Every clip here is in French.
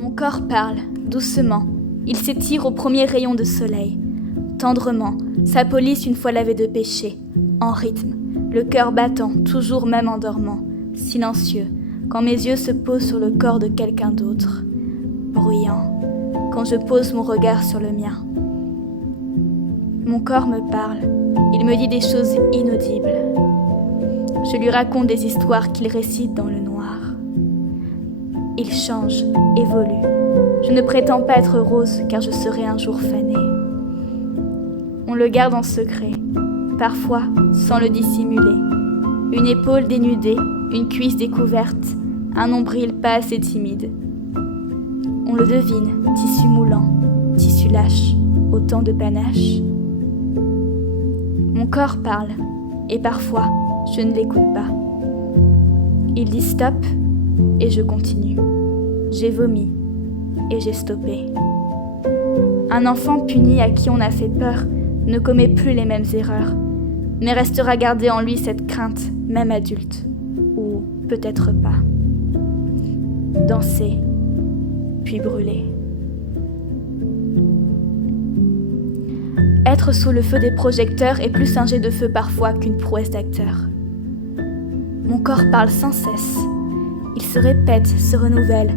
Mon corps parle, doucement. Il s'étire au premier rayon de soleil. Tendrement, s'apolisse une fois lavé de péché, en rythme, le cœur battant, toujours même en dormant, silencieux, quand mes yeux se posent sur le corps de quelqu'un d'autre. Bruyant, quand je pose mon regard sur le mien. Mon corps me parle, il me dit des choses inaudibles. Je lui raconte des histoires qu'il récite dans le noir. Il change, évolue. Je ne prétends pas être rose car je serai un jour fanée. On le garde en secret, parfois sans le dissimuler. Une épaule dénudée, une cuisse découverte, un nombril pas assez timide. On le devine, tissu moulant, tissu lâche, autant de panache. Mon corps parle, et parfois, je ne l'écoute pas. Il dit stop, et je continue. J'ai vomi, et j'ai stoppé. Un enfant puni à qui on a fait peur ne commet plus les mêmes erreurs, mais restera gardée en lui cette crainte, même adulte, ou peut-être pas. Danser, puis brûler. Être sous le feu des projecteurs est plus un jet de feu parfois qu'une prouesse d'acteur. Mon corps parle sans cesse. Il se répète, se renouvelle.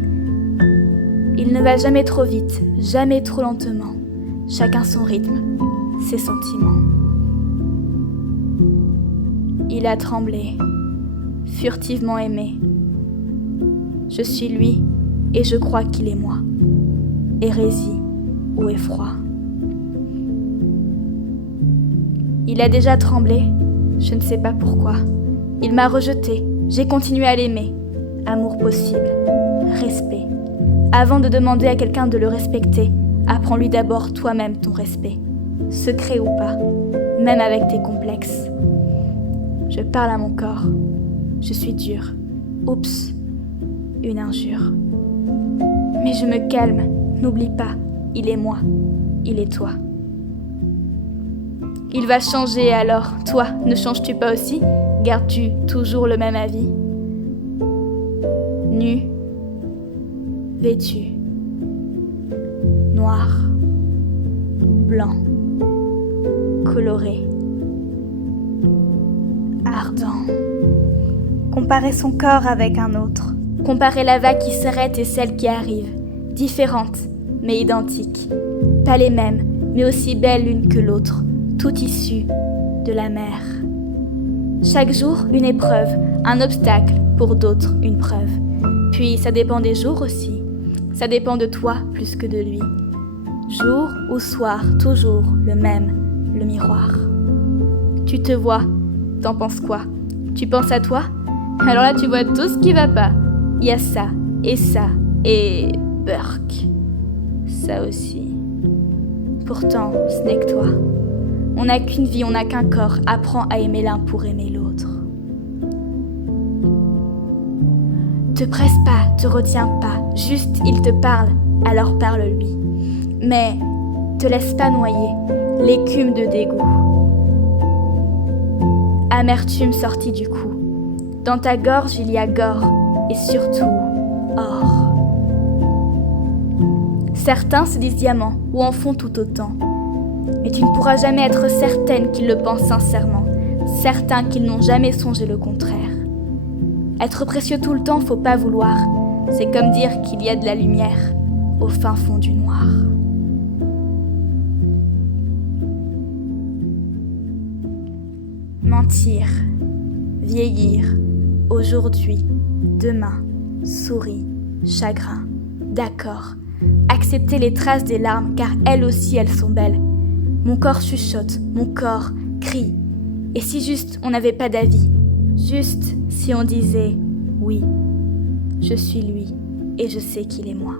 Il ne va jamais trop vite, jamais trop lentement. Chacun son rythme, ses sentiments. Il a tremblé, furtivement aimé. Je suis lui et je crois qu'il est moi. Hérésie ou effroi. Il a déjà tremblé, je ne sais pas pourquoi. Il m'a rejeté, j'ai continué à l'aimer. Amour possible, respect. Avant de demander à quelqu'un de le respecter, apprends-lui d'abord toi-même ton respect. Secret ou pas, même avec tes complexes. Je parle à mon corps, je suis dure. Oups, une injure. Mais je me calme, n'oublie pas, il est moi, il est toi. Il va changer alors, toi, ne changes-tu pas aussi? Gardes-tu toujours le même avis? Nu, vêtu, noir, blanc, coloré, ardent. Comparer son corps avec un autre. Comparer la vague qui s'arrête et celle qui arrive. Différentes, mais identiques. Pas les mêmes, mais aussi belles l'une que l'autre. Tout issu de la mer. Chaque jour, une épreuve, un obstacle, pour d'autres, une preuve. Puis, ça dépend des jours aussi. Ça dépend de toi plus que de lui. Jour ou soir, toujours le même, le miroir. Tu te vois, t'en penses quoi? Tu penses à toi? Alors là, tu vois tout ce qui va pas. Il y a ça, et Burk. Ça aussi. Pourtant, ce n'est que toi. On n'a qu'une vie, on n'a qu'un corps. Apprends à aimer l'un pour aimer l'autre. Te presse pas, te retiens pas. Juste, il te parle, alors parle-lui. Mais te laisse pas noyer, l'écume de dégoût. Amertume sortie du cou. Dans ta gorge, il y a gore, et surtout, or. Certains se disent diamants, ou en font tout autant. Mais tu ne pourras jamais être certaine qu'ils le pensent sincèrement, certains qu'ils n'ont jamais songé le contraire. Être précieux tout le temps, faut pas vouloir. C'est comme dire qu'il y a de la lumière au fin fond du noir. Mentir, vieillir, aujourd'hui, demain, souris, chagrin, d'accord. Accepter les traces des larmes, car elles aussi, elles sont belles. Mon corps chuchote, mon corps crie. Et si juste on n'avait pas d'avis, juste si on disait oui, je suis lui et je sais qu'il est moi.